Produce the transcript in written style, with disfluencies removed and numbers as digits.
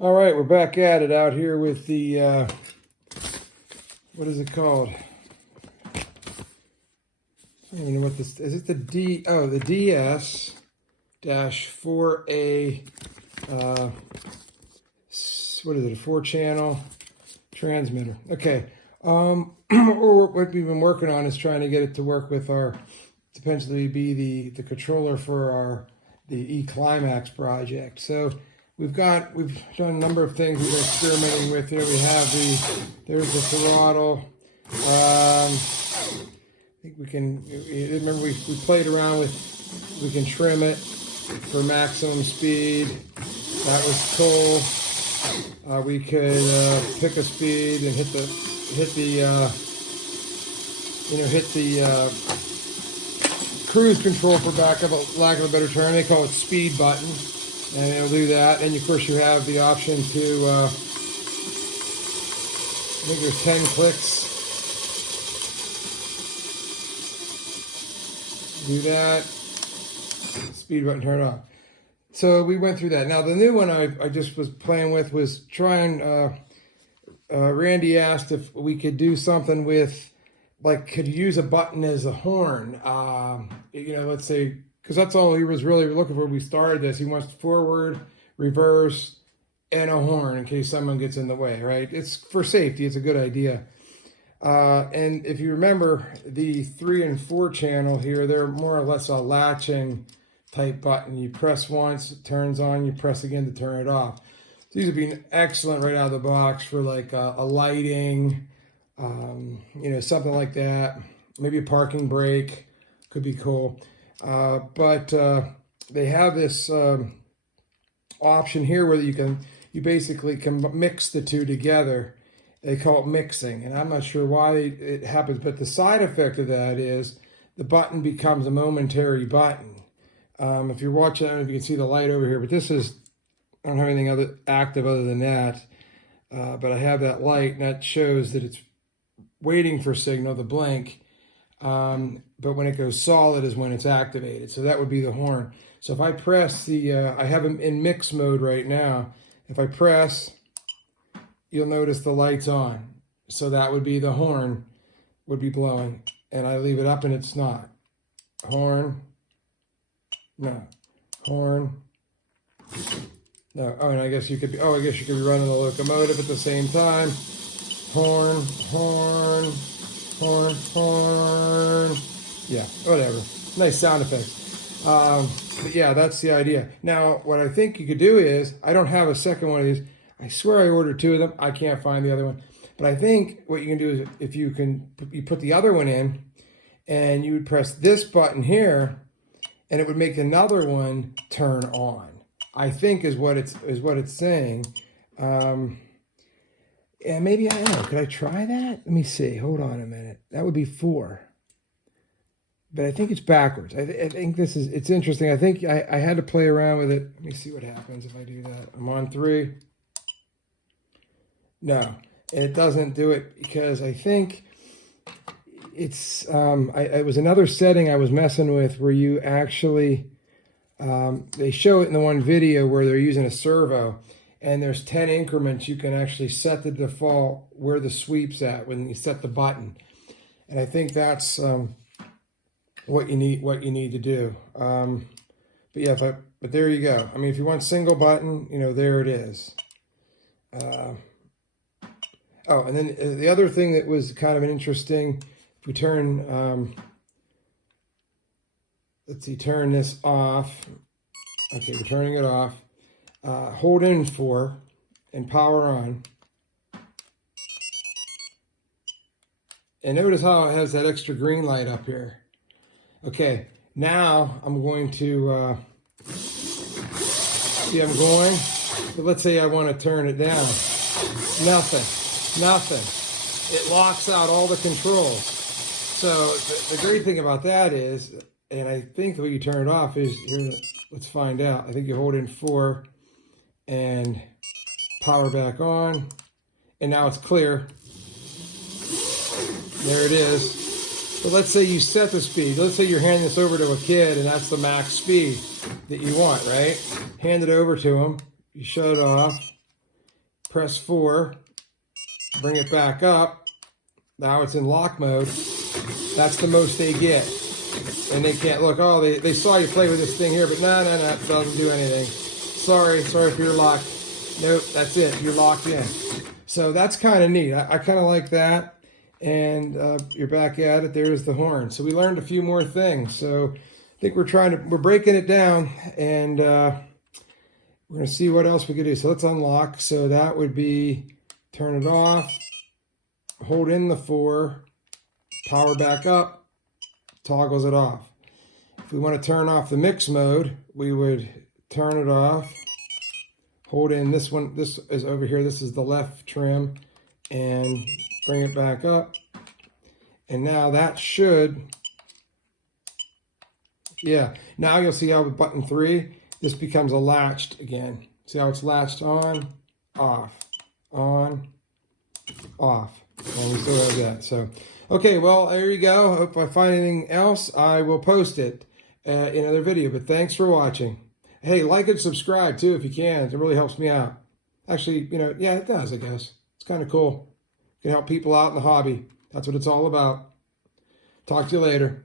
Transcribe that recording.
All right, we're back at it out here with the, what is it called? I don't even know what this, is it the the DS-4a, what is it, a 4-channel transmitter. Okay, or what we've been working on is trying to get it to work with our, potentially be the controller for the E-Climax project. So we've done a number of things we've been experimenting with here. We have there's the throttle. I think we can, remember we played around with, we can trim it for maximum speed. That was cool. We could pick a speed and hit the cruise control, for lack of a better term. They call it speed button. And it'll do that. And of course you have the option to, I think there's 10 clicks. Do that. Speed button, turn it off. So we went through that. Now the new one I just was playing with was trying, Randy asked if we could do something with, like, could you use a button as a horn? Let's say, because that's all he was really looking for when we started this. He wants forward, reverse, and a horn in case someone gets in the way, right? It's for safety. It's a good idea. And if you remember, the 3 and 4 channel here, they're more or less a latching type button. You press once, it turns on, you press again to turn it off. So these would be excellent right out of the box for like a lighting, something like that. Maybe a parking brake could be cool. But they have this option here where you basically can mix the two together. They call it mixing, and I'm not sure why it happens, but the side effect of that is the button becomes a momentary button. If you're watching, I don't know if you can see the light over here, but this is, I don't have anything active other than that, but I have that light, and that shows that it's waiting for signal, the blink. But when it goes solid is when it's activated. So that would be the horn. So if I press I have them in mix mode right now. If I press, you'll notice the light's on. So that would be the horn would be blowing. And I leave it up and it's not. Horn. No. Horn. No. Oh, and I guess you could be running the locomotive at the same time. Horn, horn. Horn, horn. Yeah, whatever. Nice sound effects. But yeah, that's the idea. Now, what I think you could do is, I don't have a second one of these. I swear I ordered 2 of them. I can't find the other one. But I think what you can do is, if you put the other one in, and you would press this button here, and it would make another one turn on. I think is what it's saying. And maybe, I don't know, could I try that? Let me see, hold on a minute. That would be 4. But I think it's backwards. I think it's interesting. I think I had to play around with it. Let me see what happens if I do that. I'm on 3. No, and it doesn't do it because I think it's, it was another setting I was messing with where you actually, they show it in the one video where they're using a servo. And there's 10 increments. You can actually set the default where the sweep's at when you set the button. And I think that's what you need to do. But yeah, but there you go. I mean, if you want single button, there it is. Oh, and then the other thing that was kind of an interesting, if we turn, let's see, turn this off. Okay, we're turning it off. Hold in 4 and power on. And notice how it has that extra green light up here. Okay, now I'm going to, see I'm going, but let's say I want to turn it down. Nothing. It locks out all the controls. So the great thing about that is, and I think the way you turn it off is, here, let's find out. I think you hold in 4 and power back on, and now it's clear. There it is. But let's say you set the speed. Let's say you're handing this over to a kid and that's the max speed that you want, right? Hand it over to him. You shut it off. press 4, bring it back up. Now it's in lock mode. That's the most they get. And they can't look, oh, they saw you play with this thing here, but no, it doesn't do anything. Sorry for your lock. Nope, that's it, you're locked in. So that's kind of neat. I kind of like that. And you're back at it, there's the horn. So we learned a few more things. So I think we're breaking it down, and we're gonna see what else we could do. So let's unlock. So that would be turn it off, hold in the 4, power back up, toggles it off. If we want to turn off the mix mode, we would turn it off, hold in this one, this is over here, this is the left trim, and bring it back up. And now that should, yeah, now you'll see how with button 3, this becomes a latched again. See how it's latched on, off, and we still have that. So, okay, well, there you go. Hope I find anything else, I will post it in another video. But thanks for watching. Hey, like and subscribe too if you can. It really helps me out. Actually, yeah, it does, I guess. It's kind of cool. It can help people out in the hobby. That's what it's all about. Talk to you later.